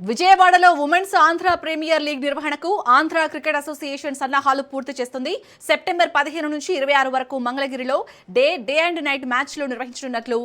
విజయవాడలో women's Andhra premier league నిర్వహణకు Andhra cricket association సన్నాహాలు పూర్తి చేస్తుంది. సెప్టెంబర్ 15 నుంచి 26 వరకు మంగళగిరిలో డే అండ్ నైట్ మ్యాచ్లు నిర్వహించనున్నట్లు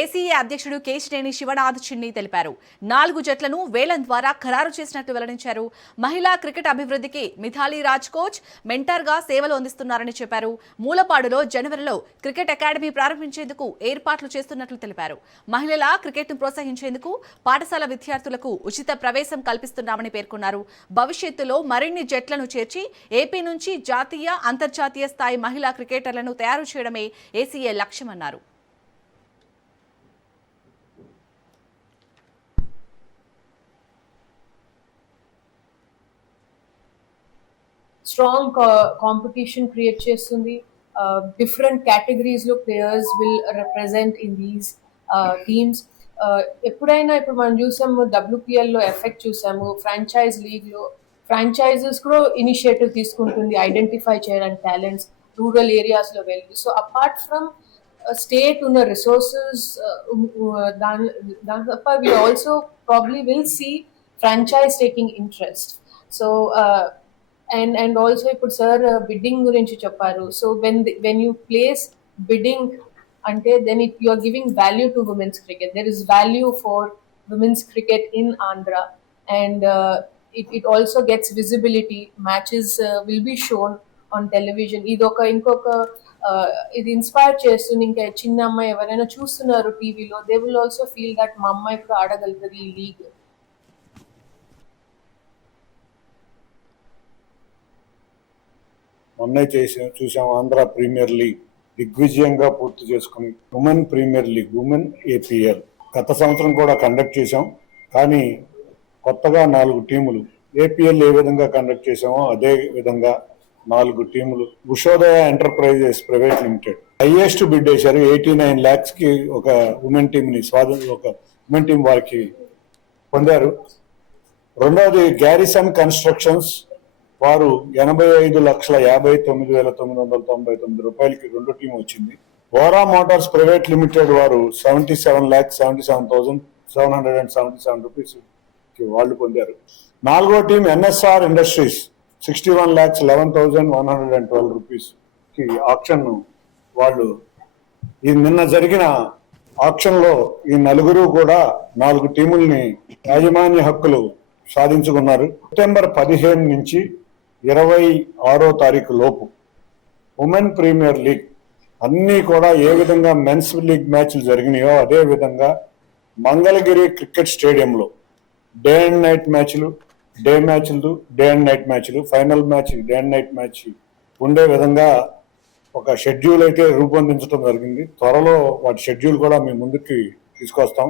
ఏసీఏ అధ్యక్షుడు కేశినేని శివనాథ్ చిన్ని తెలిపారు. 4 జట్లను వేలం ద్వారా ఖరారు చేసినట్లు వెల్లడించారు. మహిళా క్రికెట్ అభివృద్ధికి మిథాలీ రాజ్ కోచ్ మెంటర్గా సేవలు అందిస్తున్నారని చెప్పారు. మూలపాడులో జనవరిలో క్రికెట్ అకాడమీ ప్రారంభించేందుకు ఏర్పాట్లు చేస్తున్నట్లు తెలిపారు. మహిళల క్రికెట్ను ప్రోత్సహించేందుకు పాఠశాల విద్యార్థులకు ఉచిత ప్రవేశం కల్పిస్తున్నామని పేర్కొన్నారు. భవిష్యత్తులో మరిన్ని జట్లను చేర్చి ఏపీ నుంచి జాతీయ, అంతర్జాతీయ స్థాయి మహిళా క్రికెటర్లను తయారు చేయడమే ఏసీఏ లక్ష్యమన్నారు. Strong competition create చేస్తుంది. Different categories లో players will represent in these teams. ఎప్పుడైనా ఇప్పుడు మనం చూసాము, WPL లో ఎఫెక్ట్ చూసాము, ఫ్రాంచైజ్ లీగ్ లో ఫ్రాంచైజెస్ కూడా ఇనిషియేటివ్ తీసుకుంటుంది ఐడెంటిఫై చేయడానికి టాలెంట్స్ రూరల్ ఏరియాస్ లో వెళ్ళి. సో అపార్ట్ ఫ్రమ్ స్టేట్ ఉన్న రిసోర్సెస్ దాని తప్ప we also probably will see franchise taking interest. So and also ఇప్పుడు సార్ బిడ్డింగ్ గురించి చెప్పారు. So when you place bidding అంటే then you are giving value to women's cricket. There is value for women's cricket in Andhra, and it also gets visibility. Matches will be shown on television. ఇంకొక ఇది inspire చేస్తుంది. ఇంకా చిన్న అమ్మాయి ఎవరైనా చూస్తున్నారు టీవీలో, they will also feel that మా అమ్మాయి ఇప్పుడు ఆడగలుగుతుంది ఈ లీగ్. మొన్నే చూసాం ఆంధ్ర ప్రీమియర్ లీగ్ దిగ్విజయంగా పూర్తి చేసుకుని women premier league, women APL గత సంవత్సరం కూడా కండక్ట్ చేశాం. కానీ కొత్తగా 4 టీములు ఏపీఎల్ ఏ విధంగా కండక్ట్ చేసామో అదే విధంగా 4 టీములు Ushodaya enterprises private limited highest bid వేశారు. 89 lakhs కి ఒక ఉమెన్ టీంని ఒక ఉమెన్ టీం వారికి పొందారు. రెండవది గ్యారిసన్ కన్స్ట్రక్షన్స్ వారు 85,59,999 రూపాయలకి 2 టీం వచ్చింది. ఓరా మోటార్స్ ప్రైవేట్ లిమిటెడ్ వారు 77,77,777 రూపీస్ వాళ్ళు పొందారు. 4వ టీం ఎన్ఎస్ఆర్ ఇండస్ట్రీస్ 61,11,112 రూపీస్ కి ఆక్షన్ వాళ్ళు ఈ నిన్న జరిగిన ఆక్షన్ లో ఈ 4 కూడా 4 టీముల్ని యాజమాన్య హక్కులు సాధించుకున్నారు. సెప్టెంబర్ 15 నుంచి 26వ తారీఖు లోపు ఉమెన్ ప్రీమియర్ లీగ్ అన్నీ కూడా ఏ విధంగా మెన్స్ లీగ్ మ్యాచ్లు జరిగినాయో అదే విధంగా మంగళగిరి క్రికెట్ స్టేడియంలో డే అండ్ నైట్ మ్యాచ్లు, డే అండ్ నైట్ మ్యాచ్లు, final match day and night match ఉండే విధంగా ఒక షెడ్యూల్ అయితే రూపొందించడం జరిగింది. త్వరలో వాటి షెడ్యూల్ కూడా మీ ముందుకి తీసుకొస్తాం.